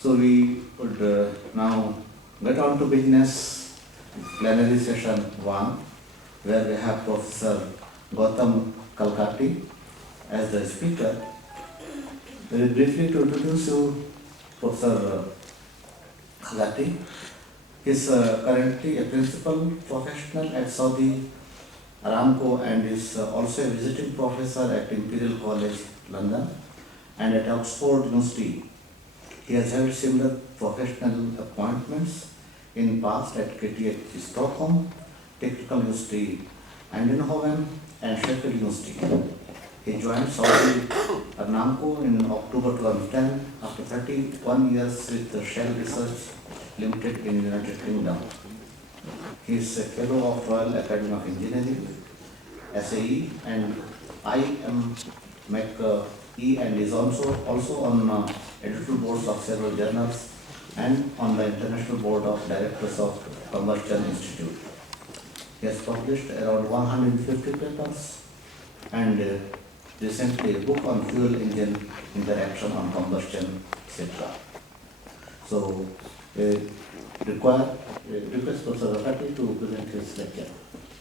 So we would now get on to business, plenary session 1, where we have Professor Gautam Kalghatgi as the speaker. Very briefly to introduce you, Professor Kalghatgi is currently a principal professional at Saudi Aramco and is also a visiting professor at Imperial College, London, and at Oxford University. He has held similar professional appointments in past at KTH Stockholm, Technical University, Eindhoven, and Sheffield University. He joined Saudi Aramco in October 2010 after 31 years with Shell Research Limited in the United Kingdom. He is a fellow of Royal Academy of Engineering, SAE, and IMMAC-E, and is also on editorial boards of several journals and on the International Board of Directors of Combustion Institute. He has published around 150 papers and recently a book on fuel engine interaction on combustion, etc. So, request Professor Kalghatgi to present his lecture.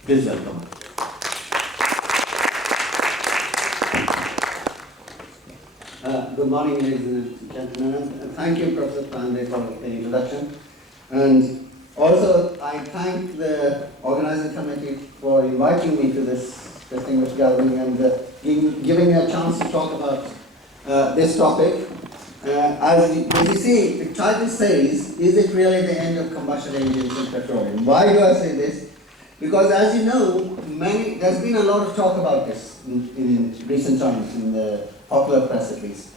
Please welcome. Good morning, ladies and gentlemen, and thank you, Professor Planery, for the introduction. And also, I thank the organizing committee for inviting me to this distinguished gathering and giving me a chance to talk about this topic. As you see, the title says, is it really the end of combustion engines in petroleum? Why do I say this? Because as you know, there's been a lot of talk about this in recent times, in the popular press at least.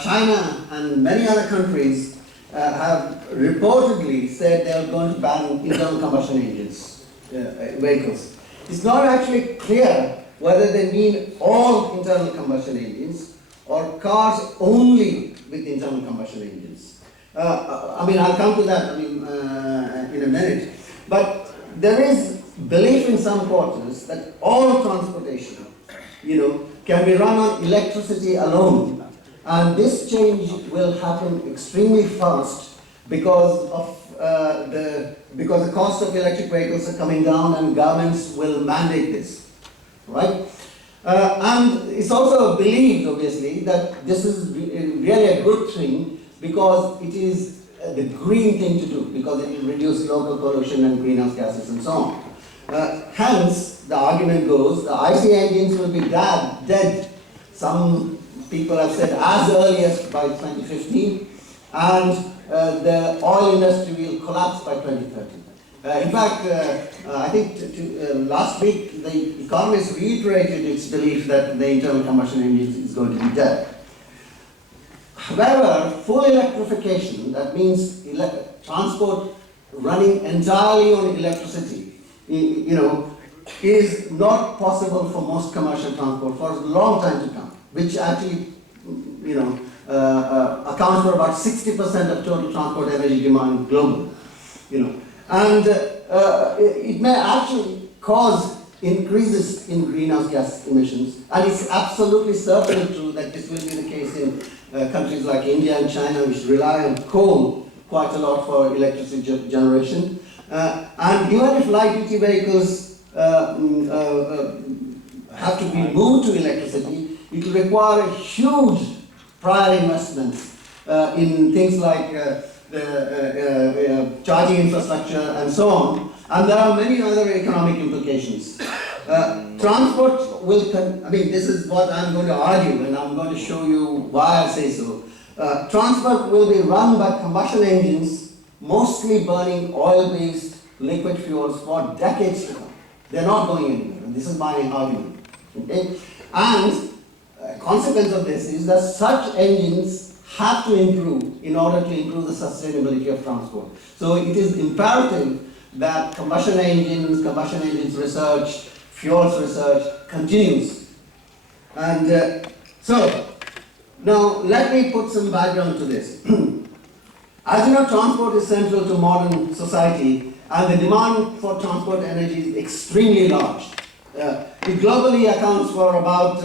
China and many other countries have reportedly said they are going to ban internal combustion engines, vehicles. It's not actually clear whether they mean all internal combustion engines or cars only with internal combustion engines. I'll come to that in a minute. But there is belief in some quarters that all transportation, can be run on electricity alone. And this change will happen extremely fast because the cost of electric vehicles are coming down and governments will mandate this, right? And it's also believed, obviously, that this is really a good thing because it is the green thing to do, because it will reduce local pollution and greenhouse gases and so on. Hence, the argument goes, the IC engines will be dead. Some people have said as early as by 2015, and the oil industry will collapse by 2030. In fact, I think last week the economist reiterated its belief that the internal combustion engine is going to be dead. However, full electrification, that means transport running entirely on electricity, is not possible for most commercial transport for a long time to come, which actually, accounts for about 60% of total transport energy demand globally, And it may actually cause increases in greenhouse gas emissions, and it's absolutely certainly true that this will be the case in countries like India and China, which rely on coal quite a lot for electricity generation. And even if light-duty vehicles have to be moved to electricity, it will require huge prior investments in things like charging infrastructure and so on. And there are many other economic implications. Transport will, this is what I'm going to argue, and I'm going to show you why I say so. Transport will be run by combustion engines, mostly burning oil-based liquid fuels for decades to come. They're not going anywhere, and this is my argument. Okay? And a consequence of this is that such engines have to improve in order to improve the sustainability of transport. So it is imperative that combustion engines research, fuels research continues. And so, now let me put some background to this. As you know, transport is central to modern society, and the demand for transport energy is extremely large. It globally accounts for about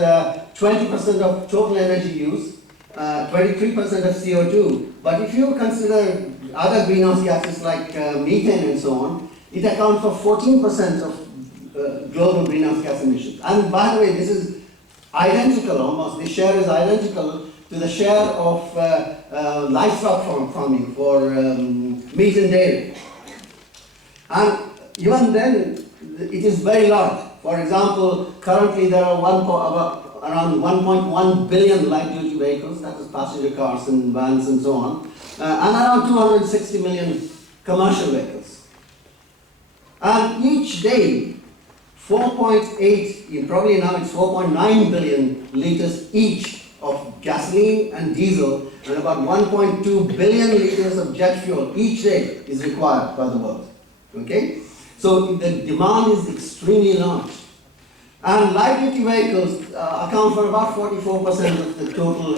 20% of total energy use, 23% of CO2. But if you consider other greenhouse gases like methane and so on, it accounts for 14% of global greenhouse gas emissions. And by the way, this is identical almost. The share is identical to the share of livestock farming for meat and dairy. And even then, it is very large. For example, currently there are around 1.1 billion light-duty vehicles, that is passenger cars and vans and so on, and around 260 million commercial vehicles. And each day, 4.8, probably now it's 4.9 billion liters each of gasoline and diesel, and about 1.2 billion liters of jet fuel each day is required by the world. Okay? So the demand is extremely large. And light-duty vehicles account for about 44% of the total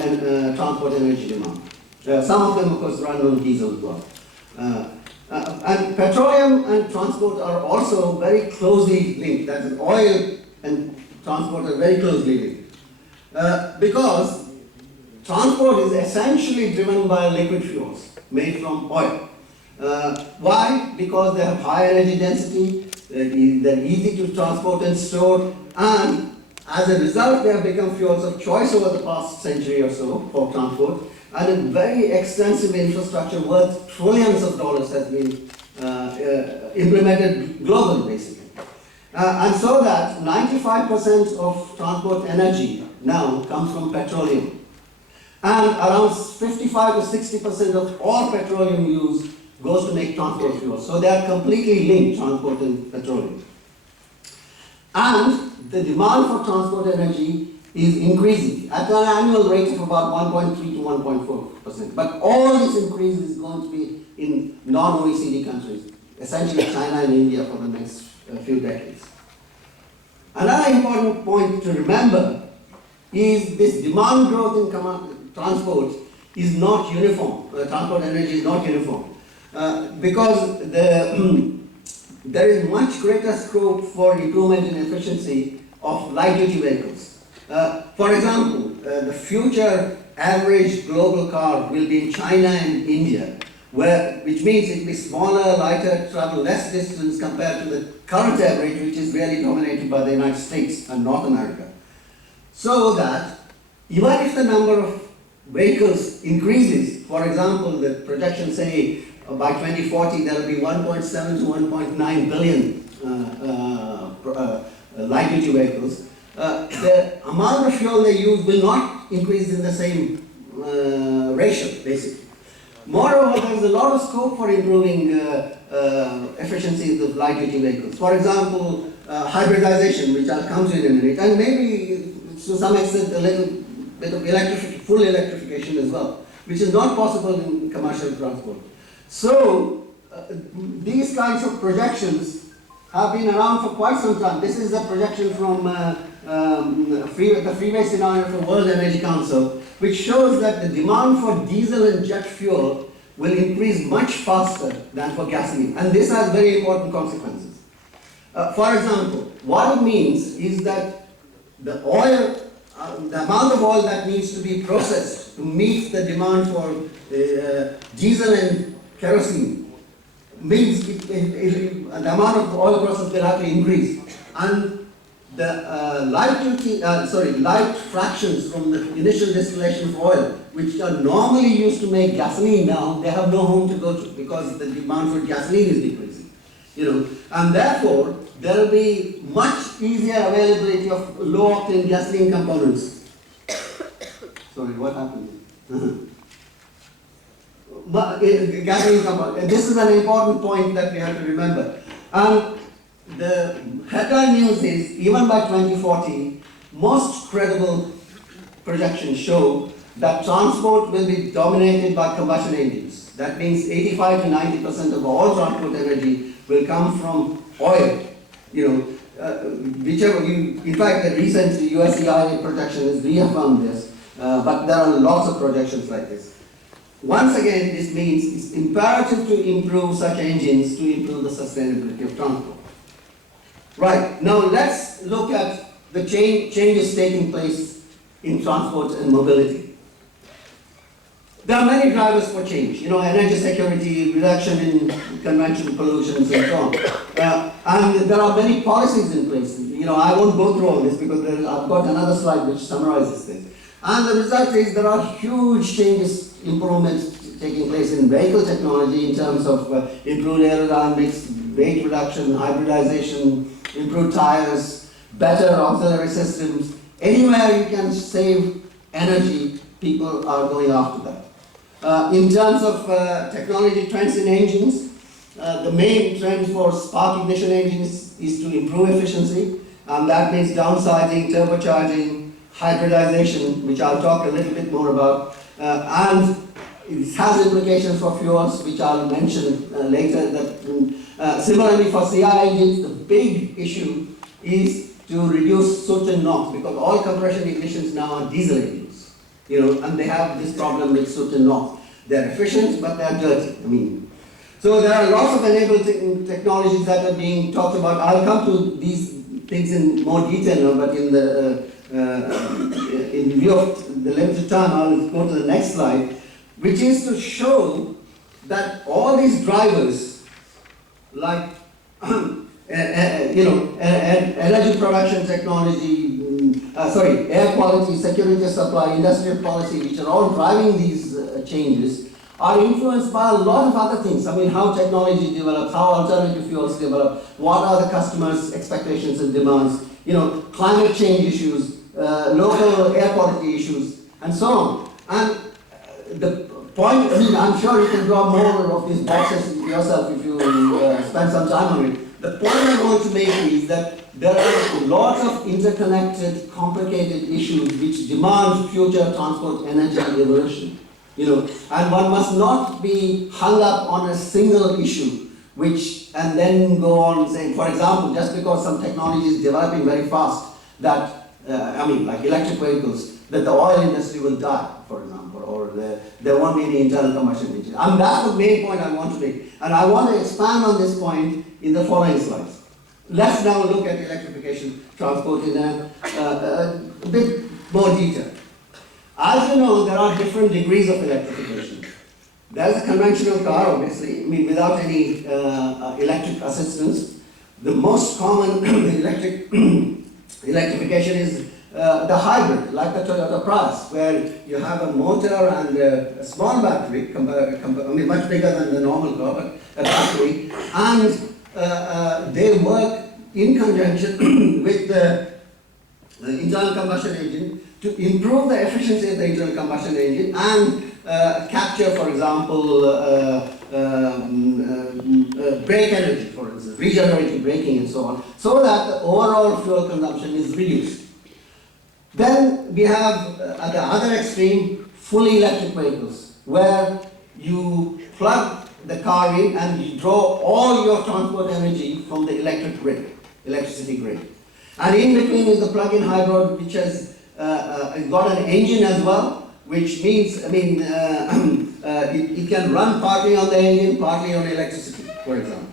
transport energy demand. Some of them, of course, run on diesel as well. And petroleum and transport are also very closely linked. That is, oil and transport are very closely linked. Because transport is essentially driven by liquid fuels made from oil. Why? Because they have high energy density, they're easy to transport and store, and as a result they have become fuels of choice over the past century or so for transport, and a very extensive infrastructure worth trillions of dollars has been implemented globally, basically. And so that 95% of transport energy now comes from petroleum. And around 55 to 60% of all petroleum use goes to make transport fuel. So they are completely linked, transport and petroleum. And the demand for transport energy is increasing at an annual rate of about 1.3 to 1.4%. But all this increase is going to be in non-OECD countries, essentially China and India for the next few decades. Another important point to remember is this demand growth in transport is not uniform. Transport energy is not uniform. Because there is much greater scope for improvement in efficiency of light-duty vehicles. For example, the future average global car will be in China and India, which means it will be smaller, lighter, travel less distance compared to the current average, which is really dominated by the United States and North America. So that even if the number of vehicles increases, for example, the projections say by 2040 there will be 1.7 to 1.9 billion light-duty vehicles, the amount of fuel they use will not increase in the same ratio, basically. Moreover, there is a lot of scope for improving efficiencies of light-duty vehicles. For example, hybridization, which I'll come to in a minute, and maybe to some extent a little bit of full electrification as well, which is not possible in commercial transport. So, these kinds of projections have been around for quite some time. This is a projection from the freeway scenario for World Energy Council, which shows that the demand for diesel and jet fuel will increase much faster than for gasoline. And this has very important consequences. For example, what it means is that the oil, the amount of oil that needs to be processed to meet the demand for diesel and kerosene means the amount of oil processed will have to increase. And the light fractions from the initial distillation of oil, which are normally used to make gasoline now, they have no home to go to because the demand for gasoline is decreasing. And therefore, there will be much easier availability of low-octane gasoline components. Sorry, what happened? Gasoline components. This is an important point that we have to remember. And the headline news is, even by 2040, most credible projections show that transport will be dominated by combustion engines. That means 85 to 90% of all transport energy will come from oil. In fact, the recent USEIA projection has reaffirmed this, but there are lots of projections like this. Once again, this means it's imperative to improve such engines to improve the sustainability of transport. Right, now let's look at the changes taking place in transport and mobility. There are many drivers for change, energy security, reduction in conventional pollutions and so on. And there are many policies in place. I won't go through all this because I've got another slide which summarizes this. And the result is there are huge changes, improvements taking place in vehicle technology in terms of improved aerodynamics, weight reduction, hybridization, improved tires, better auxiliary systems. Anywhere you can save energy, people are going after that. In terms of technology trends in engines, the main trend for spark ignition engines is to improve efficiency, and that means downsizing, turbocharging, hybridization, which I'll talk a little bit more about, and it has implications for fuels, which I'll mention later. Similarly for CI engines, the big issue is to reduce soot and NOx, because all compression ignitions now are diesel engines, and they have this problem with soot and NOx. They're efficient, but they're dirty. So there are lots of enabling technologies that are being talked about. I'll come to these things in more detail now, but in view of the limited time, I'll go to the next slide, which is to show that all these drivers, like energy production technology, air quality, security of supply, industrial policy, which are all driving these changes, are influenced by a lot of other things. How technology develops, how alternative fuels develop, what are the customers' expectations and demands, climate change issues, local air quality issues, and so on. And the point, I'm sure you can draw more of these boxes yourself if you spend some time on it. The point I want to make is that there are lots of interconnected, complicated issues which demand future transport energy evolution. And one must not be hung up on a single issue, and then go on saying, for example, just because some technology is developing very fast, that, like electric vehicles, that the oil industry will die, for example, or there won't be any internal combustion engine. And that's the main point I want to make. And I want to expand on this point in the following slides. Let's now look at electrification transport in a bit more detail. As you know, there are different degrees of electrification. There's a conventional car, obviously, without any electric assistance. The most common electrification is the hybrid, like the Toyota Prius, where you have a motor and a small battery, much bigger than the normal car, but a battery, and they work in conjunction with the internal combustion engine to improve the efficiency of the internal combustion engine and capture, for example, brake energy, for instance, regenerative braking and so on, so that the overall fuel consumption is reduced. Then we have, at the other extreme, fully electric vehicles, where you plug the car in and you draw all your transport energy from the electricity grid. And in between is the plug-in hybrid, which has got an engine as well, which means, it can run partly on the engine, partly on electricity, for example.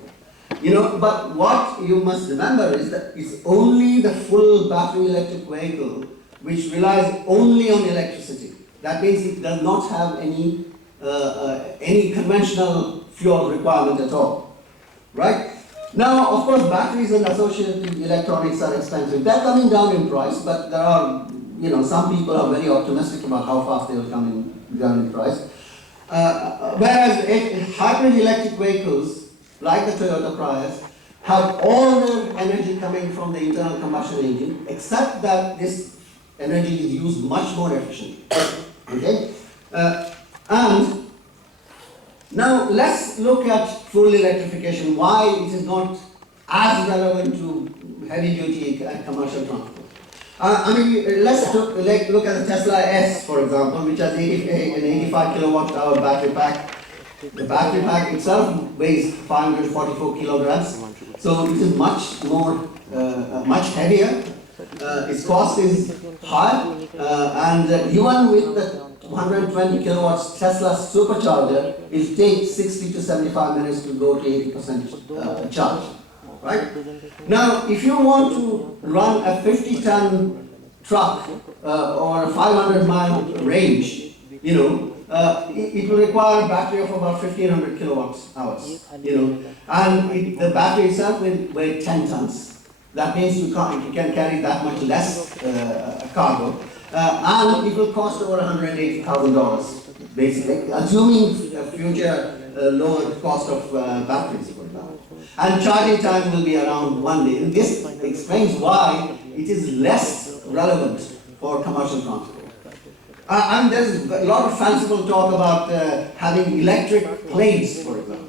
But what you must remember is that it's only the full battery electric vehicle which relies only on electricity. That means it does not have any conventional fuel requirement at all, right? Now, of course, batteries and associated electronics are expensive. They're coming down in price, but there are, some people are very optimistic about how fast they will come down in price. Whereas hybrid electric vehicles, like the Toyota Prius, have all their energy coming from the internal combustion engine, except that this energy is used much more efficiently. Okay? And now let's look at full electrification, why it is not as relevant to heavy-duty commercial transport. Let's look at the Tesla S, for example, which has an 85 kilowatt-hour battery pack. The battery pack itself weighs 544 kilograms, so it is much heavier. Its cost is high, and even with the 120 kilowatts Tesla supercharger, it takes 60 to 75 minutes to go to 80% charge. Right? Now, if you want to run a 50-ton truck or a 500-mile range, it will require a battery of about 1500 kilowatts hours, and the battery itself will weigh 10 tons. That means you can carry that much less cargo, and it will cost over $180,000, basically, assuming a future lower cost of batteries, for example. And charging time will be around 1 day. And this explains why it is less relevant for commercial transport. And there's a lot of fanciful talk about having electric planes, for example.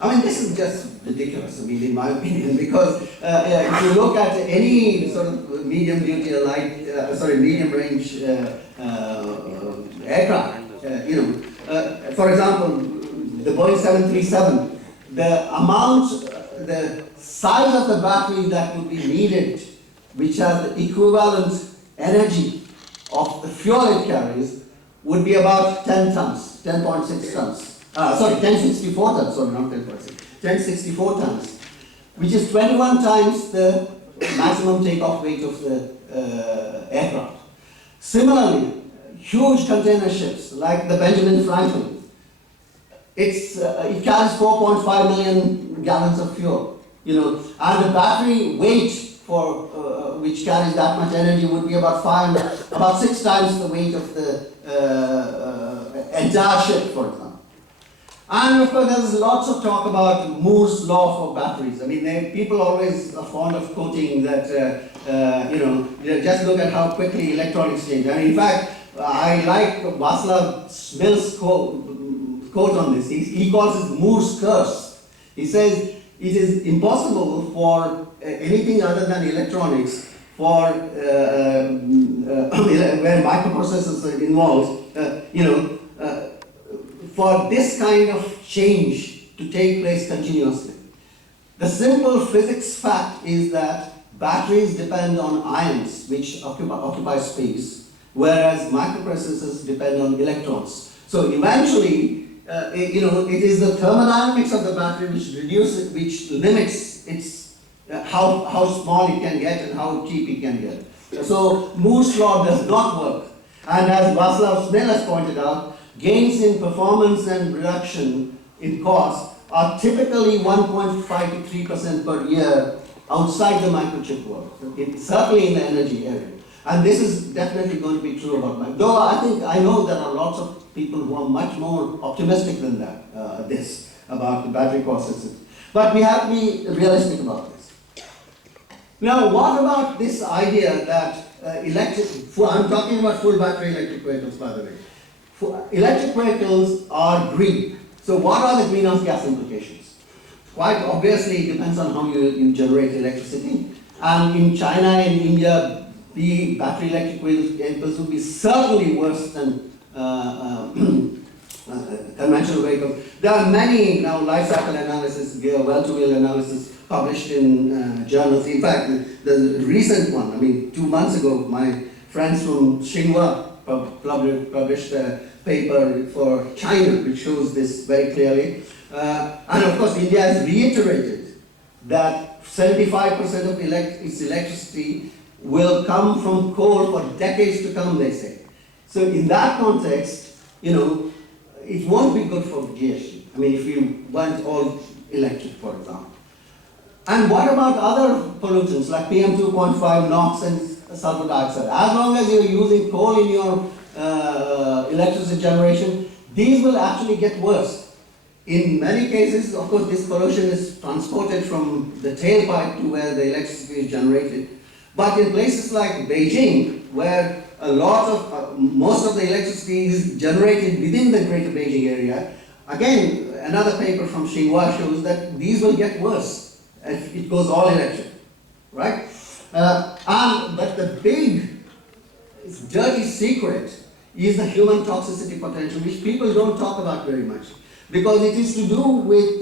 I mean, this is just ridiculous, I mean, in my opinion, because if you look at any sort of medium-duty medium-range aircraft, for example, the Boeing 737, the size of the battery that would be needed, which has the equivalent energy of the fuel it carries, would be about 10 tons, 10.6 tons. 1064 tons, sorry, not 10.6, 1064 tons, which is 21 times the maximum takeoff weight of the aircraft. Similarly, huge container ships like the Benjamin Franklin, it carries 4.5 million gallons of fuel, and the battery weight for which carries that much energy would be about 6 times the weight of the entire ship, for example. And of course, there's lots of talk about Moore's law for batteries. I mean, people always are fond of quoting that, just look at how quickly electronics change. And in fact, I like Václav Smil's quote on this. He calls it Moore's curse. He says it is impossible for anything other than electronics, for where microprocessors are involved, for this kind of change to take place continuously. The simple physics fact is that batteries depend on ions, which occupy space, whereas microprocessors depend on electrons. So eventually, it is the thermodynamics of the battery which limits its how small it can get and how cheap it can get. So Moore's law does not work. And as Václav Smil has pointed out, gains in performance and reduction in cost are typically 1.5 to 3% per year outside the microchip world, certainly in the energy area. And this is definitely going to be true about microchips. Though I know there are lots of people who are much more optimistic than that, about the battery costs. But we have to be realistic about this. Now, what about this idea that I'm talking about full battery electric vehicles, by the way. Electric vehicles are green. So what are the greenhouse gas implications? Quite obviously, it depends on how you generate electricity. And in China and India, the battery electric vehicles will be certainly worse than conventional vehicles. There are many now life cycle analysis, well-to-wheel analysis published in journals. In fact, the recent one, 2 months ago, my friends from Tsinghua published a paper for China, which shows this very clearly. And of course, India has reiterated that 75% of its electricity will come from coal for decades to come, they say. So in that context, it won't be good for GST. If you went all electric, for example. And what about other pollutants like PM 2.5, NOx, and sulfur dioxide? As long as you're using coal in your electricity generation, these will actually get worse. In many cases, of course, this pollution is transported from the tailpipe to where the electricity is generated. But in places like Beijing, where most of the electricity is generated within the Greater Beijing area, again, another paper from Tsinghua shows that these will get worse if it goes all electric, right? But the big, dirty secret is the human toxicity potential, which people don't talk about very much, because it is to do with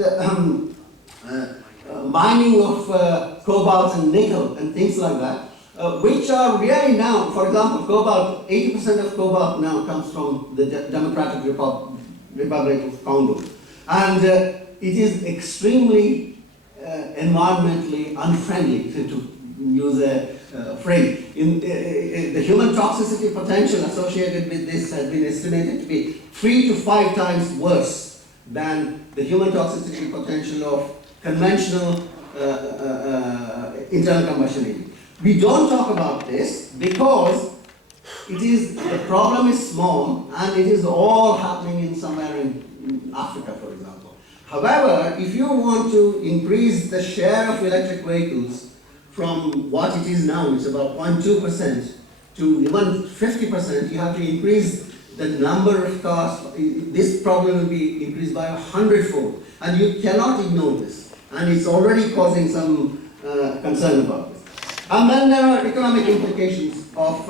mining of cobalt and nickel and things like that, which are really now, for example, cobalt, 80% of cobalt now comes from the Democratic Republic of Congo. And it is extremely environmentally unfriendly, to use a phrase. The human toxicity potential associated with this has been estimated to be 3 to 5 times worse than the human toxicity potential of conventional internal combustion engine. We don't talk about this because the problem is small and it is all happening in somewhere in Africa, for example. However, if you want to increase the share of electric vehicles from what it is now, it's about 0.2%, to even 50%, you have to increase the number of cars. This problem will be increased by 100-fold, and you cannot ignore this. And it's already causing some concern about this. And then there are economic implications of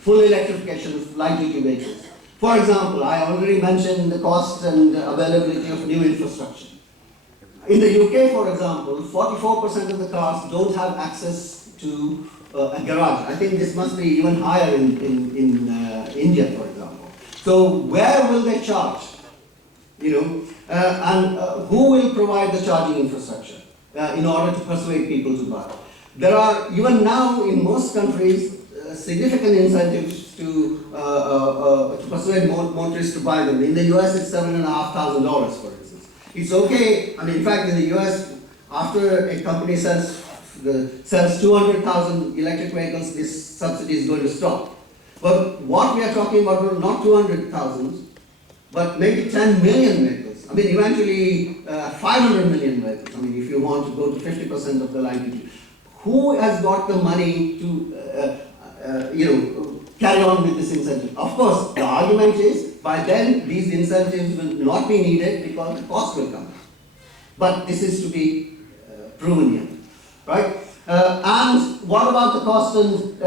full electrification of light-duty vehicles. For example, I already mentioned the cost and availability of new infrastructure. In the UK, for example, 44% of the cars don't have access to a garage. I think this must be even higher in India, for example. So where will they charge? And who will provide the charging infrastructure in order to persuade people to buy? There are, even now in most countries, significant incentives to persuade motorists to buy them. In the US, it's $7,500, for instance. It's okay. I mean, in fact, in the US, after a company sells 200,000 electric vehicles, this subsidy is going to stop. But what we are talking about are not 200,000, but maybe 10 million vehicles. I mean, eventually 500 million vehicles. I mean, if you want to go to 50% of the light duty. Who has got the money to carry on with this incentive? Of course, the argument is by then these incentives will not be needed because the cost will come down. But this is to be proven yet, right? And what about the cost and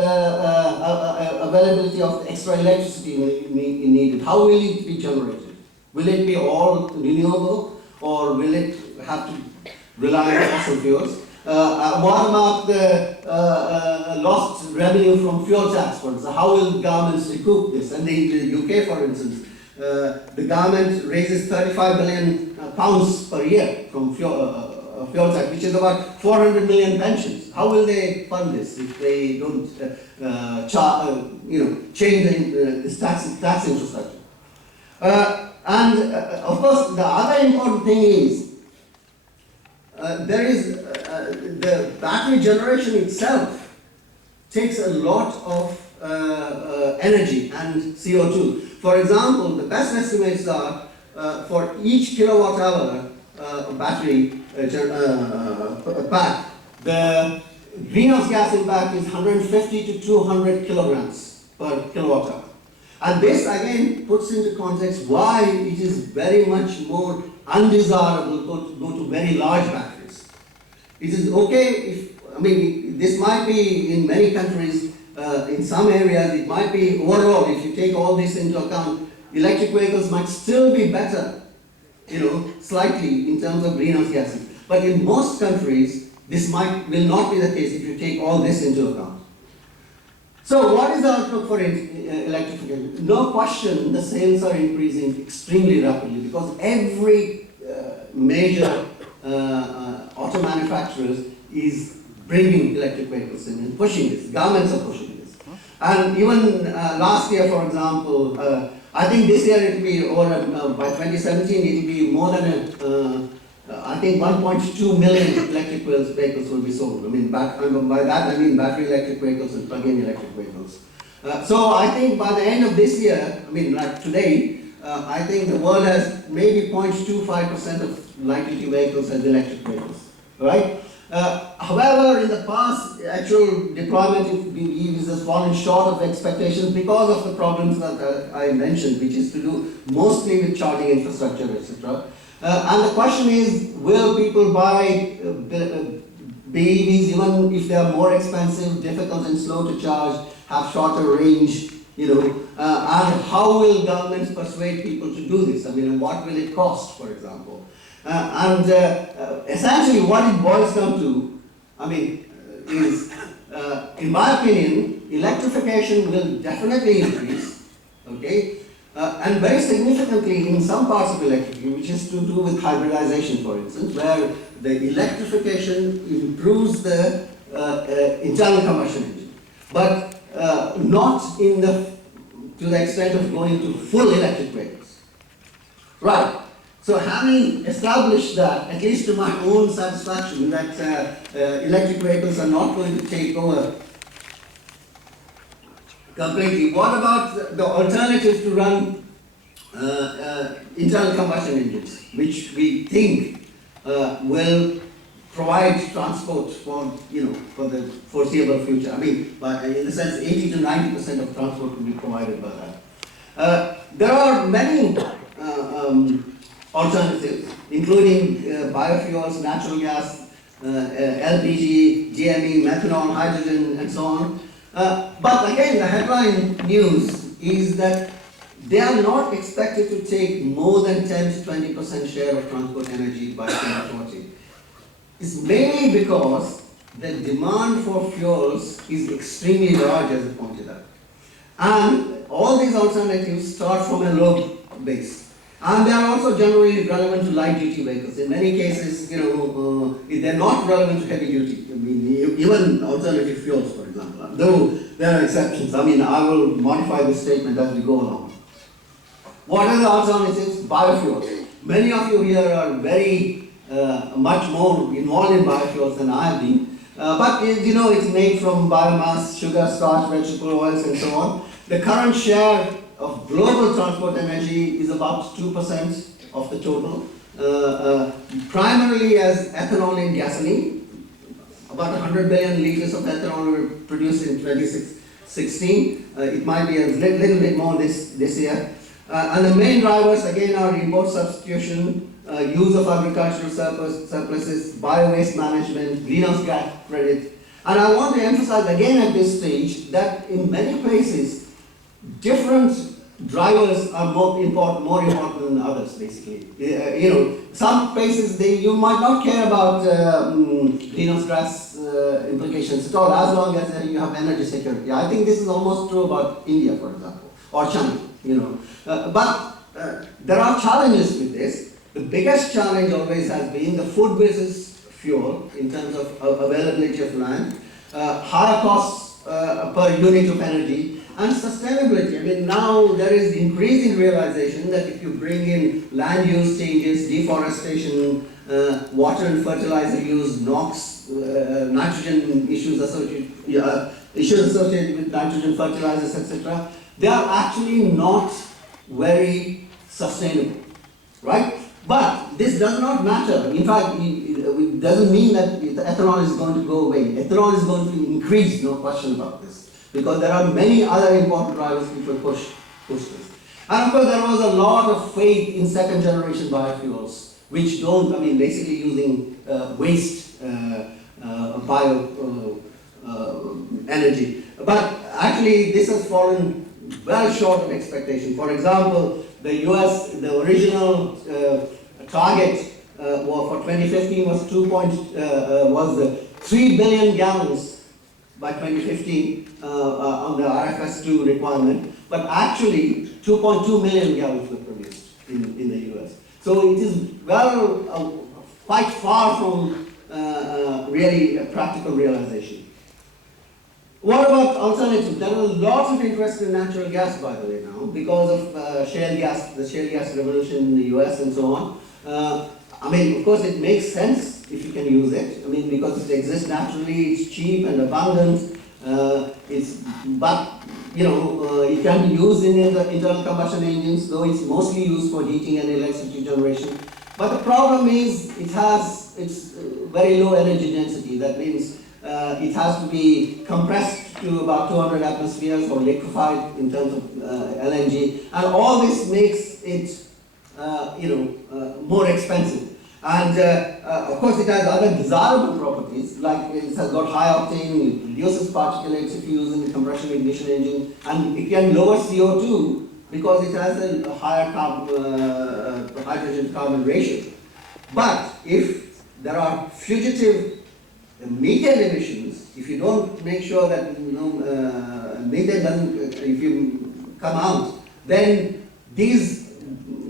availability of extra electricity needed? How will it be generated? Will it be all renewable, or will it have to rely on fossil fuels? What about the lost revenue from fuel tax, for instance? How will governments recoup this? And in the UK, for instance, the government raises £35 billion per year from fuel tax, which is about 400 million pensions. How will they fund this if they don't change this tax infrastructure? Of course, the other important thing is there is the battery generation itself takes a lot of energy and CO2. For example, the best estimates are for each kilowatt hour battery pack, the greenhouse gas impact is 150 to 200 kilograms per kilowatt hour. And this again puts into context why it is very much more undesirable to go to very large batteries. It is okay if, this might be in many countries, in some areas it might be overall, if you take all this into account, electric vehicles might still be better, slightly in terms of greenhouse gases. But in most countries, this will not be the case if you take all this into account. So what is the outlook for electrification? No question, the sales are increasing extremely rapidly because every major auto manufacturers is bringing electric vehicles in and pushing this. Governments are pushing this. And even last year, for example, I think this year it will be, or by 2017, it will be more than I think 1.2 million electric vehicles will be sold. By that I mean battery electric vehicles and plug-in electric vehicles. So I think by the end of this year, like today, I think the world has maybe 0.25% of light-duty vehicles as electric vehicles, right? However, in the past, actual deployment of EVs has fallen short of expectations because of the problems that I mentioned, which is to do mostly with charging infrastructure, etc. And the question is, will people buy BEVs even if they are more expensive, difficult and slow to charge, have shorter range, and how will governments persuade people to do this? What will it cost, for example? Essentially what it boils down to, is, in my opinion, electrification will definitely increase, okay? And very significantly in some parts of electrification, which is to do with hybridization, for instance, where the electrification improves the internal combustion engine, but not to the extent of going to full electric vehicles. Right. So having established that, at least to my own satisfaction, that electric vehicles are not going to take over completely, what about the alternative to run internal combustion engines, which we think will provide transport for the foreseeable future? I mean, in the sense, 80 to 90% of transport will be provided by that. There are many alternatives, including biofuels, natural gas, LPG, GME, methanol, hydrogen, and so on. But again, the headline news is that they are not expected to take more than 10 to 20% share of transport energy by 2040. It's mainly because the demand for fuels is extremely large, as I pointed out. And all these alternatives start from a low base. And they are also generally relevant to light-duty vehicles. In many cases, they're not relevant to heavy-duty. I mean, even alternative fuels, for example. Though there are exceptions. I mean, I will modify this statement as we go along. What are the alternatives? Biofuels. Many of you here are very much more involved in biofuels than I have been. But it's made from biomass, sugar, starch, vegetable oils, and so on. The current share of global transport energy is about 2% of the total, primarily as ethanol in gasoline. About 100 billion liters of ethanol were produced in 2016. It might be a little bit more this year. And the main drivers again are import substitution, use of agricultural surpluses, bio-waste management, greenhouse gas credit. And I want to emphasize again at this stage that in many places, different drivers are more important than others, basically. Some places you might not care about greenhouse gas implications at all, as long as you have energy security. I think this is almost true about India, for example, or China. But there are challenges with this. The biggest challenge always has been the food versus fuel in terms of availability of land, higher costs per unit of energy, and sustainability. I mean, now there is increasing realization that if you bring in land use changes, deforestation, water and fertilizer use, NOx, nitrogen issues associated with nitrogen fertilizers, etc., they are actually not very sustainable, right? But this does not matter. In fact, it doesn't mean that the ethanol is going to go away. Ethanol is going to increase, no question about this, because there are many other important drivers which will push this. And of course, there was a lot of faith in second generation biofuels, which don't, basically using waste bio energy. But actually, this has fallen well short of expectation. For example, the US, the original target for 2015 was 3 billion gallons by 2015 on the RFS2 requirement, but actually 2.2 million gallons were produced in the US. So it is quite far from really a practical realization. What about alternatives? There are lots of interest in natural gas, by the way, now, because of the shale gas revolution in the US and so on. Of course, it makes sense if you can use it. Because it exists naturally, it's cheap and abundant. It can be used in the internal combustion engines, though it's mostly used for heating and electricity generation. But the problem is it's very low energy density. That means it has to be compressed to about 200 atmospheres or liquefied in terms of LNG, and all this makes it more expensive. And of course, it has other desirable properties, like it has got high octane, it reduces particulates if you use in the compression ignition engine, and it can lower CO2 because it has a higher hydrogen carbon ratio. But if there are fugitive methane emissions, if you don't make sure that methane doesn't, if you come out, then these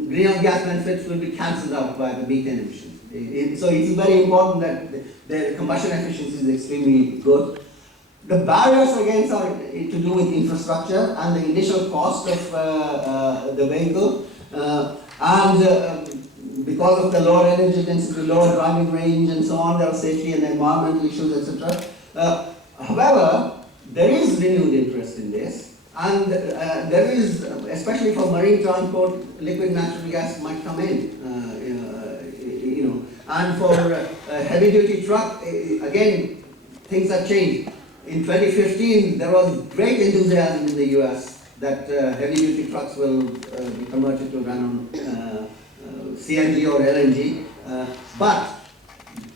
greenhouse gas benefits will be cancelled out by the methane emissions. So it's very important that the combustion efficiency is extremely good. The barriers against are to do with infrastructure and the initial cost of the vehicle, because of the lower energy density, lower driving range, and so on, there are safety and environmental issues, etc. However, there is renewed interest in this, and there is, especially for marine transport, liquid natural gas might come in, and for heavy-duty truck, again, things have changed. In 2015, there was great enthusiasm in the US that heavy-duty trucks will be converted to run on CNG or LNG, but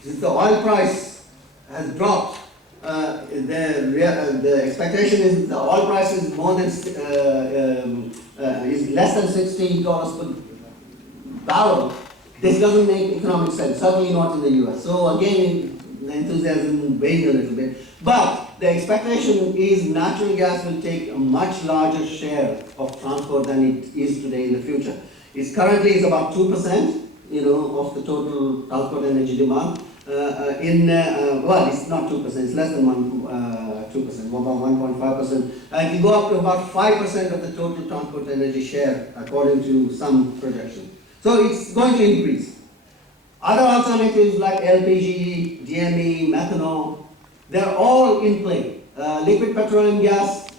since the oil price has dropped, the expectation is the oil price is more than is less than $60 per barrel. This doesn't make economic sense, certainly not in the US. So again, the enthusiasm waned a little bit. But the expectation is natural gas will take a much larger share of transport than it is today in the future. It currently is about 2%, of the total transport energy demand. Well, it's not 2%, it's less than 2%, about 1.5%. It will go up to about 5% of the total transport energy share, according to some projections. So it's going to increase. Other alternatives like LPG, DME, methanol, they're all in play. Liquid petroleum gas,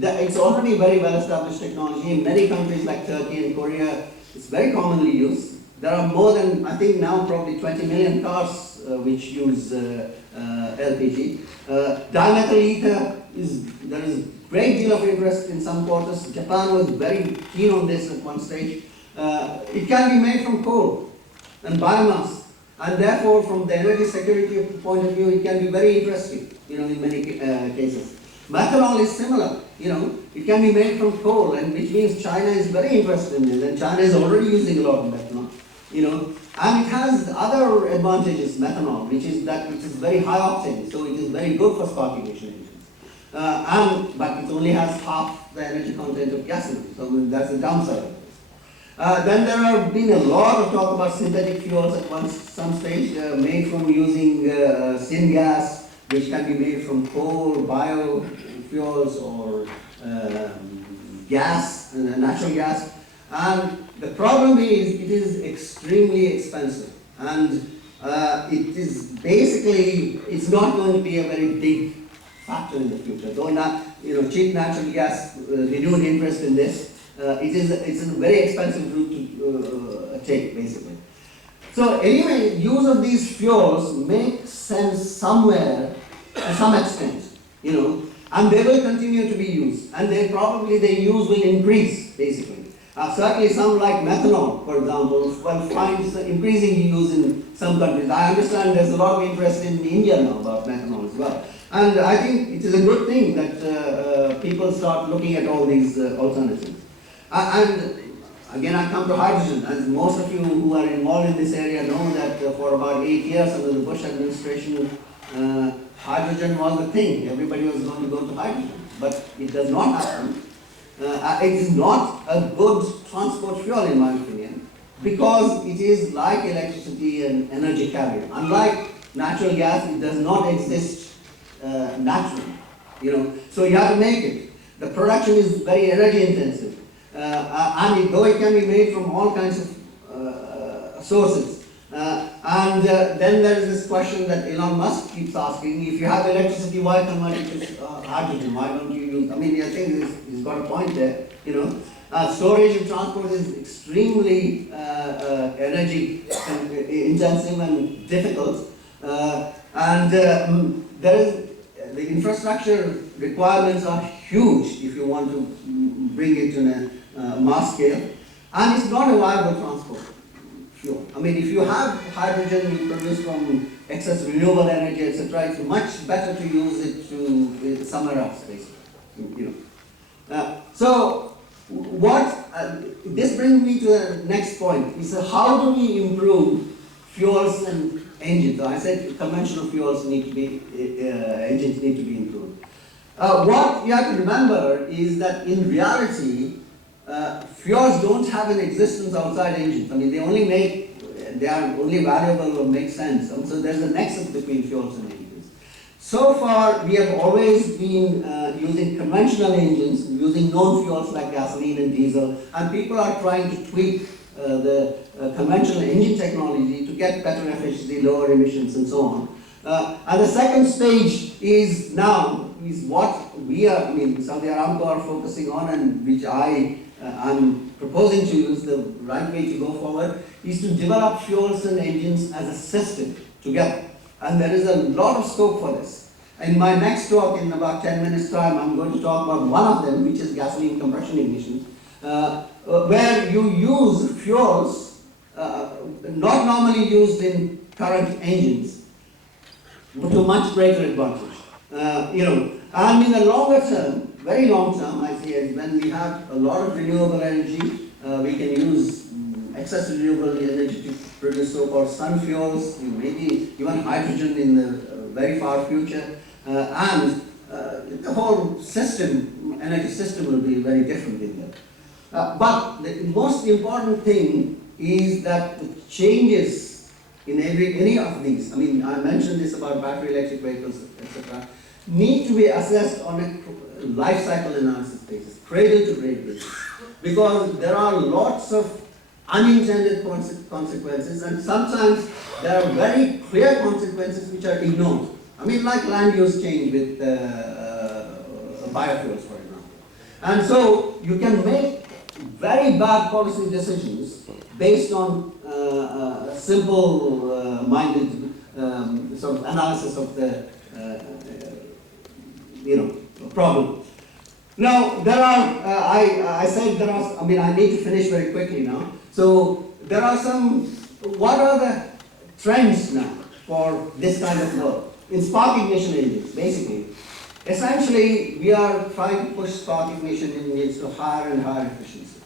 it's already very well established technology. In many countries like Turkey and Korea, it's very commonly used. There are more than, I think now probably 20 million cars which use LPG. Dimethyl ether, there is great deal of interest in some quarters. Japan was very keen on this at one stage. It can be made from coal and biomass, and therefore from the energy security point of view, it can be very interesting, in many cases. Methanol is similar, it can be made from coal, and which means China is very interested in it, and China is already using a lot of methanol, and it has other advantages, methanol, which is very high octane, so it is very good for spark ignition engines. But it only has half the energy content of gasoline, so that's the downside of it. Then there have been a lot of talk about synthetic fuels at some stage, made from using syngas, which can be made from coal, biofuels, or gas, natural gas. And the problem is, it is extremely expensive, and it is basically, it's not going to be a very big factor in the future. Though cheap natural gas, renewed interest in this. It's a very expensive route to take, basically. So anyway, use of these fuels makes sense somewhere to some extent, and they will continue to be used, and the use will increase, basically. Certainly some like methanol, for example, will find increasing use in some countries. I understand there's a lot of interest in India now about methanol as well. And I think it is a good thing that people start looking at all these alternatives. And again, I come to hydrogen. As most of you who are involved in this area know that for about 8 years under the Bush administration, hydrogen was the thing. Everybody was going to go to hydrogen. But it does not happen. It is not a good transport fuel, in my opinion, because it is like electricity and energy carrier. Unlike natural gas, it does not exist naturally. So you have to make it. The production is very energy intensive. And though it can be made from all kinds of sources. Then there is this question that Elon Musk keeps asking: if you have electricity, why convert it to hydrogen? Why don't you use? I think he's got a point there. Storage and transport is extremely energy intensive and difficult, and the infrastructure requirements are huge if you want to bring it to a mass scale, and it's not a viable transport fuel. If you have hydrogen you produce from excess renewable energy, etc., it's much better to use it to somewhere else, basically. So this brings me to the next point. Is how do we improve fuels and engines? I said conventional fuels need to be engines need to be improved. What you have to remember is that in reality, fuels don't have an existence outside engines. They only make they are only valuable or make sense. And so there's a nexus between fuels and engines. So far, we have always been using conventional engines, using known fuels like gasoline and diesel, and people are trying to tweak the conventional engine technology to get better efficiency, lower emissions, and so on. And the second stage is what we are, Saudi Aramco are focusing on, and which I'm proposing to use the right way to go forward, is to develop fuels and engines as a system together. And there is a lot of scope for this. In my next talk, in about 10 minutes time, I'm going to talk about one of them, which is gasoline compression ignition, where you use fuels not normally used in current engines, but to much greater advantage. And in the longer term, very long term, I see it, when we have a lot of renewable energy, we can use excess renewable energy to produce so-called sun fuels, maybe even hydrogen in the very far future, and the whole system, energy system will be very different in that. But the most important thing is that the changes in any of these, I mentioned this about battery electric vehicles, etc., need to be assessed on a life cycle analysis basis, cradle to grave basis, because there are lots of unintended consequences, and sometimes there are very clear consequences which are ignored. Like land use change with biofuels, for example. And so you can make very bad policy decisions based on simple-minded sort of analysis of the problem. Now, there are, I said there are, I need to finish very quickly now. So there are what are the trends now for this kind of work? In spark ignition engines, basically. Essentially, we are trying to push spark ignition engines to higher and higher efficiency.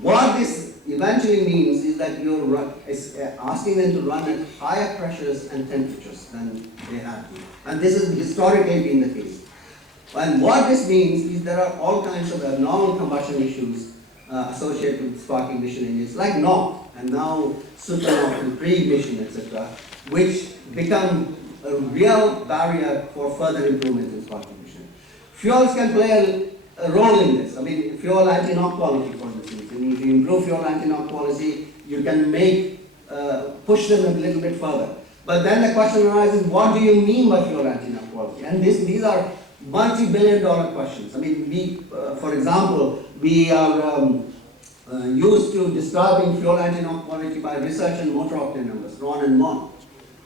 What this eventually means is that you're asking them to run at higher pressures and temperatures than they have been. And this has historically been the case. And what this means is there are all kinds of abnormal combustion issues associated with spark ignition engines, like NOx, and now super-NOx and pre-ignition, etc., which become a real barrier for further improvement in spark ignition. Fuels can play a role in this. Fuel anti-knock quality, for instance. And if you improve fuel anti-knock quality, you can push them a little bit further. But then the question arises, what do you mean by fuel anti-knock quality? And these are multi-billion-dollar questions. For example, we are used to describing fuel anti-knock quality by research and motor octane numbers, RON and MON.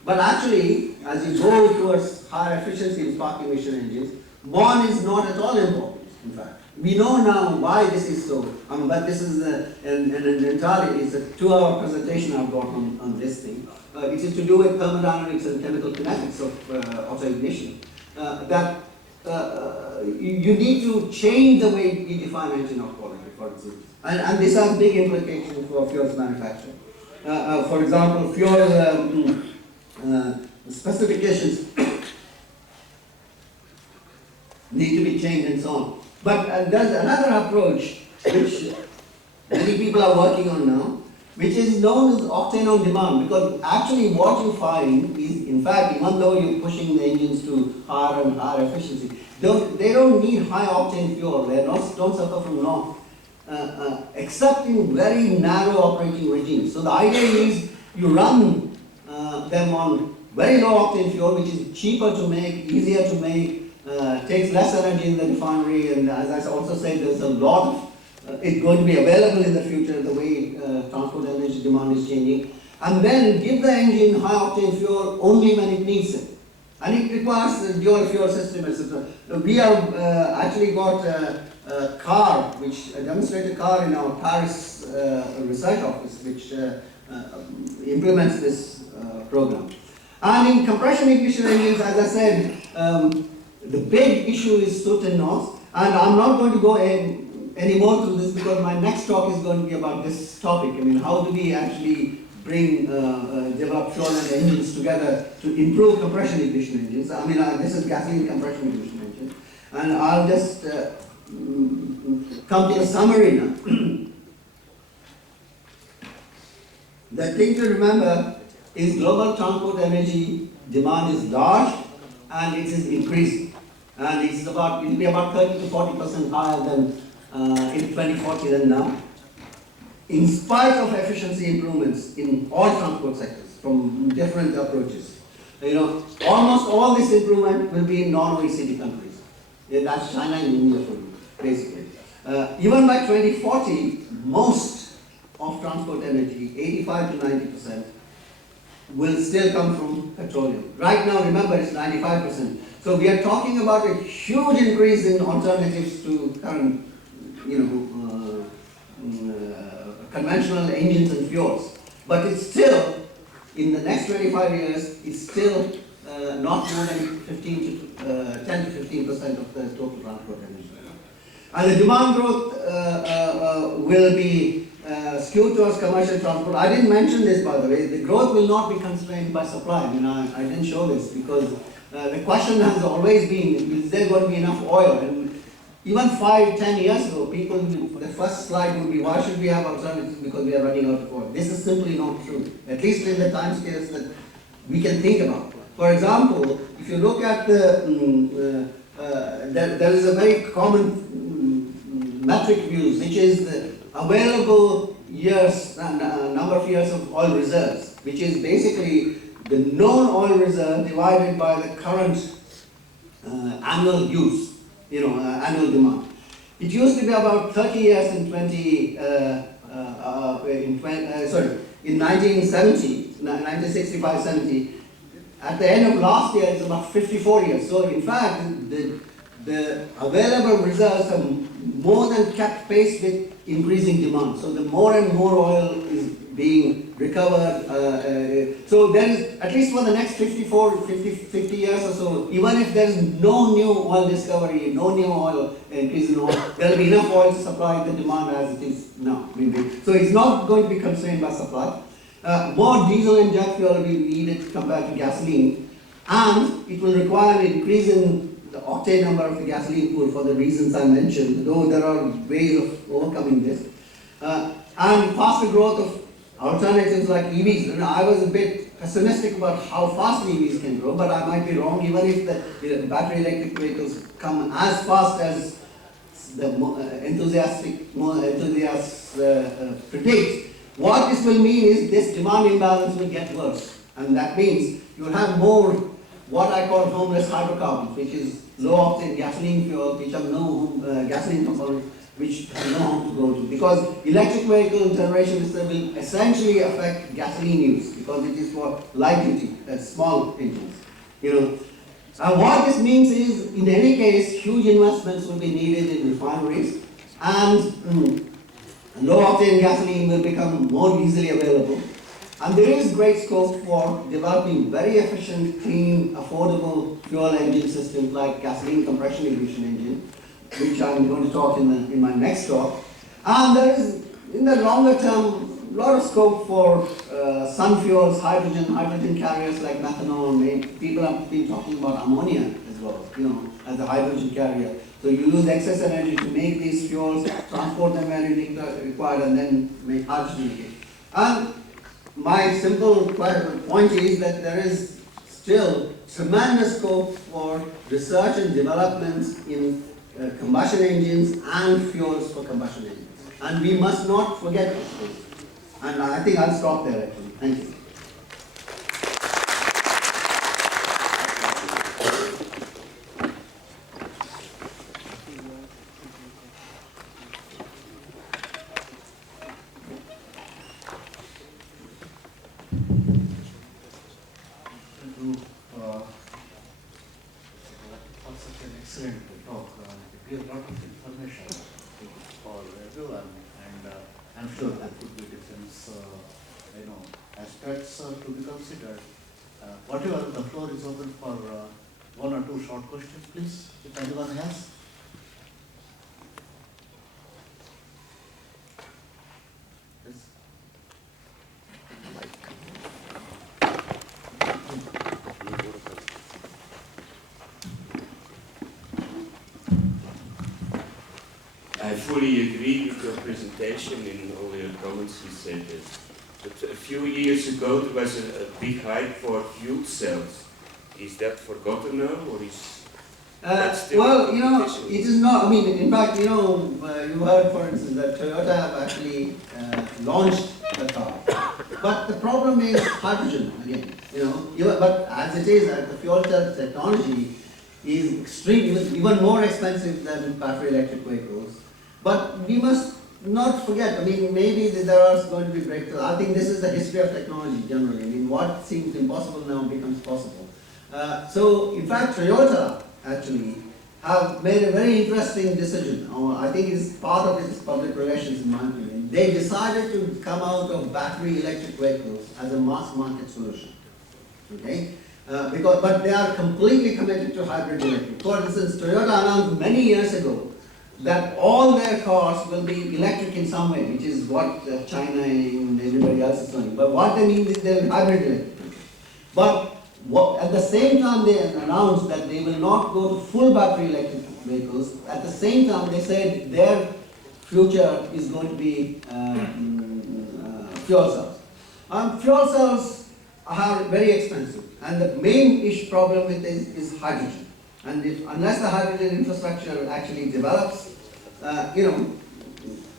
But actually, as you go towards higher efficiency in spark ignition engines, MON is not at all important, in fact. We know now why this is so, but this is it's a 2-hour presentation I've got on this thing. It is to do with thermodynamics and chemical kinetics of auto ignition. You need to change the way we define anti-knock quality, for instance. And this has big implications for fuels manufacturing. For example, fuel specifications need to be changed and so on. But there's another approach which many people are working on now, which is known as octane on demand, because actually what you find is, in fact, even though you're pushing the engines to higher and higher efficiency, they don't need high octane fuel. They don't suffer from NOx, except in very narrow operating regimes. So the idea is you run them on very low octane fuel, which is cheaper to make, easier to make, takes less energy in the refinery, and as I also said, there's a lot of it's going to be available in the future, the way transport energy demand is changing. And then give the engine high octane fuel only when it needs it. And it requires a dual fuel system, etc. We have actually got a car, a demonstrated car in our Paris research office, which implements this program. And in compression ignition engines, as I said, the big issue is soot and NOx. And I'm not going to go any more through this because my next talk is going to be about this topic. How do we actually develop fuel and engines together to improve compression ignition engines? This is gasoline compression ignition engine. And I'll just come to a summary now. the thing to remember is global transport energy demand is large and it is increasing. And it will be about 30 to 40% higher than in 2040 than now, in spite of efficiency improvements in all transport sectors from different approaches. Almost all this improvement will be in non-OECD countries. That's China and India for you, basically. Even by 2040, most of transport energy, 85 to 90%, will still come from petroleum. Right now, remember, it's 95%. So we are talking about a huge increase in alternatives to current, conventional engines and fuels. But it's still, in the next 25 years, it's still not more than 10 to 15% of the total transport energy. And the demand growth will be skewed towards commercial transport. I didn't mention this, by the way. The growth will not be constrained by supply. I didn't show this because the question has always been, is there going to be enough oil? And even 5-10 years ago, the first slide would be, why should we have alternatives because we are running out of oil? This is simply not true, at least in the time scales that we can think about. For example, if you look at there is a very common metric used, which is the available years, number of years of oil reserves, which is basically the known oil reserve divided by the current annual use, annual demand. It used to be about 30 years in 1965, 70. At the end of last year, it's about 54 years. So in fact, the available reserves are more than kept pace with increasing demand. So the more and more oil is being recovered. So there is, at least for the next 50 years or so, even if there is no new oil discovery, no new oil increase in oil, there will be enough oil to supply the demand as it is now. So it's not going to be constrained by supply. More diesel and jet fuel will be needed compared to gasoline, and it will require an increase in the octane number of the gasoline pool for the reasons I mentioned, though there are ways of overcoming this. And faster growth of alternatives like EVs. I was a bit pessimistic about how fast EVs can grow, but I might be wrong. Even if the battery electric vehicles come as fast as the enthusiasts predict, what this will mean is this demand imbalance will get worse. And that means you will have more what I call homeless hydrocarbons, which is low octane gasoline fuel, which have no gasoline components, which have no home to go to. Because electric vehicle generation system will essentially affect gasoline use because it is for light duty, small engines. And what this means is, in any case, huge investments will be needed in refineries, and low octane gasoline will become more easily available. And there is great scope for developing very efficient, clean, affordable fuel engine systems like gasoline compression ignition engine, which I'm going to talk in my next talk. And there is, in the longer term, a lot of scope for sun fuels, hydrogen carriers like methanol. People have been talking about ammonia as well, as a hydrogen carrier. So you use excess energy to make these fuels, transport them where required, and then make hydrogen again. And my simple point is that there is still tremendous scope for research and development in combustion engines and fuels for combustion engines. And we must not forget this. And I think I'll stop there actually. Thank you. Aspects to be considered. Whatever, the floor is open for one or two short questions, please, if anyone has. Yes. I fully agree with your presentation. In all your comments you said that But a few years ago, there was a big hype for fuel cells. Is that forgotten now, or is that still Well, you know, competition? it is not, I mean, in fact, you know, you heard, for instance, that Toyota have actually launched a car. But the problem is hydrogen, again, you know, but as it is, the fuel cell technology is extremely, even more expensive than battery electric vehicles. But we must not forget, I mean, maybe there are going to be breakthroughs. I think this is the history of technology generally. I mean, what seems impossible now becomes possible. So, in fact, Toyota actually have made a very interesting decision. I think it's part of its public relations in my opinion. They decided to come out of battery electric vehicles as a mass market solution. Okay? But they are completely committed to hybrid electric. For instance, Toyota announced many years ago that all their cars will be electric in some way, which is what China and everybody else is doing. But what they mean is they're hybrid electric. But at the same time they announced that they will not go to full battery electric vehicles. At the same time they said their future is going to be fuel cells. Fuel cells are very expensive, and the main problem with this is hydrogen. And unless the hydrogen infrastructure actually develops, you know,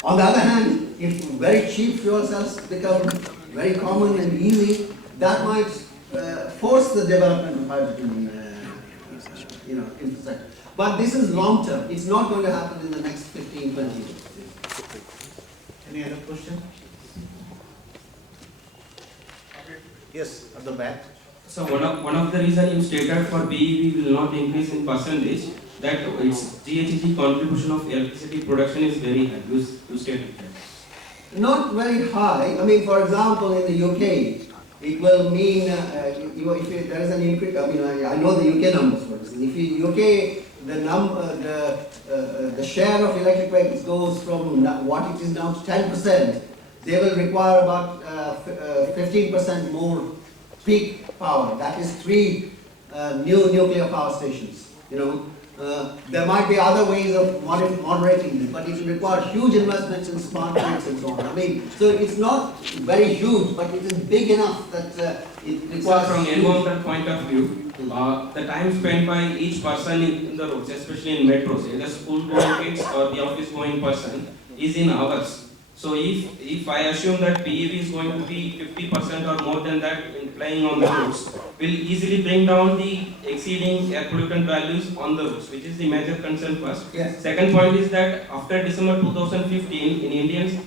on the other hand, if very cheap fuel cells become very common and easy, that might force the development of hydrogen, you know, infrastructure. But this is long term. It's not going to happen in the next 15, 20 years. Any other question? Yes, at the back. So one of the reasons you stated for BEV will not increase in percentage, that its GHG contribution of electricity production is very high. You stated that. Not very high. I mean, for example, in the UK, it will mean, if there is an increase, I mean, I know the UK numbers, for instance. If in UK, the share of electric vehicles goes from what it is now to 10%, they will require about 15% more peak power. That is 3 new nuclear power stations. You know, there might be other ways of moderating this, but it will require huge investments in smart grids and so on. I mean, so it's not very huge, but it is big enough that it requires. So from environmental point of view, the time spent by each person in the roads, especially in metros, either school-going kids or the office-going person, is in hours. So if I assume that PEV is going to be 50% or more than that in playing on the roads, will easily bring down the exceeding air pollutant values on the roads, which is the major concern first. Yes. Second point is that after December 2015, in Indian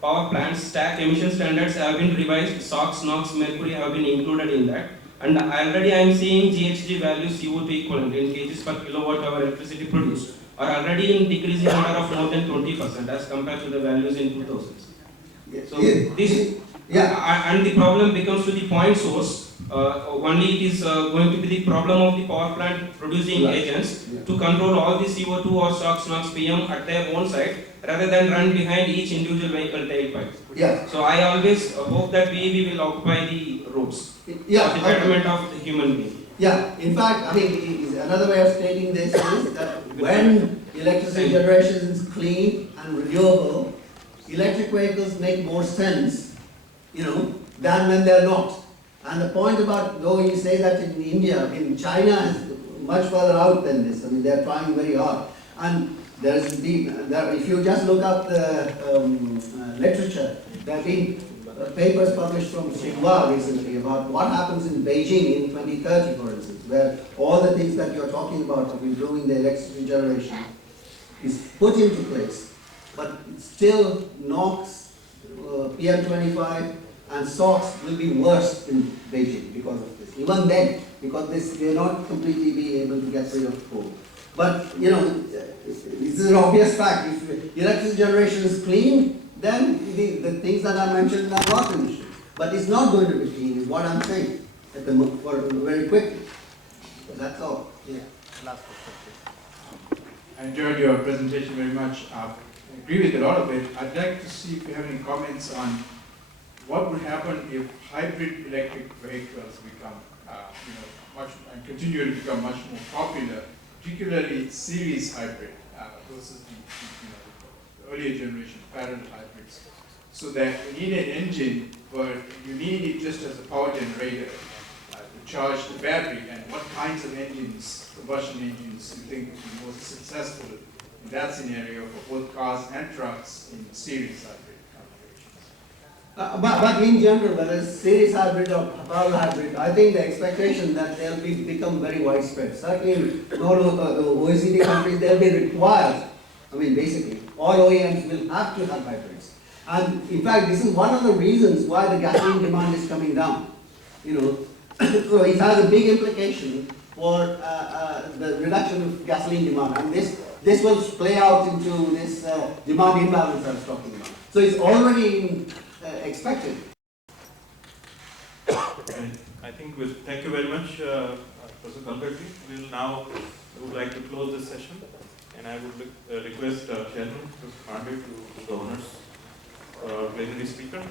power plants, stack emission standards have been revised, SOx, NOx, mercury have been included in that. And already I am seeing GHG values CO2 equivalent in kgs per kilowatt hour electricity produced are already in decreasing order of more than 20% as compared to the values in 2000. So this, and the problem becomes to the point source. Only it is going to be the problem of the power plant producing agents to control all the CO2 or SOx, NOx, PM at their own site rather than run behind each individual vehicle tailpipe. Yeah. So I always hope that we will occupy the roads for the betterment of the human being. Yeah, in fact, I mean, another way of stating this is that when electricity generation is clean and renewable, electric vehicles make more sense, you know, than when they're not. And the point about, though you say that in India, in China is much further out than this. I mean, they're trying very hard. And there's if you just look up the literature, there have been papers published from Xinhua recently about what happens in Beijing in 2030, for instance, where all the things that you're talking about of improving the electricity generation is put into place. But still, NOx, PM25, and SOx will be worse in Beijing because of this. Even then, because this may not completely be able to get rid of coal. But, you know, this is an obvious fact. If electricity generation is clean, then the things that I mentioned are not an issue. But it's not going to be clean, is what I'm saying, very quickly. That's all. Yeah. Last question. I enjoyed your presentation very much. I agree with a lot of it. I'd like to see if you have any comments on what would happen if hybrid electric vehicles become, and continue to become much more popular, particularly series hybrid versus the earlier generation parallel hybrids. so that you need an engine, but you need it just as a power generator to charge the battery. And what kinds of engines, combustion engines, you think would be most successful in that scenario for both cars and trucks in series hybrid configurations? But in general, whether it's series hybrid or parallel hybrid, I think the expectation that they'll become very widespread. Certainly, in all of the OECD countries, they'll be required. I mean, basically, all OEMs will have to have hybrids. And in fact, this is one of the reasons why the gasoline demand is coming down. You know, so it has a big implication for the reduction of gasoline demand, and this will play out into this demand imbalance I was talking about. So it's already expected. I think thank you very much, Professor Kalghatgi. We would like to close this session, and I would request Chairman Professor Pandey to do the honors for our plenary speaker.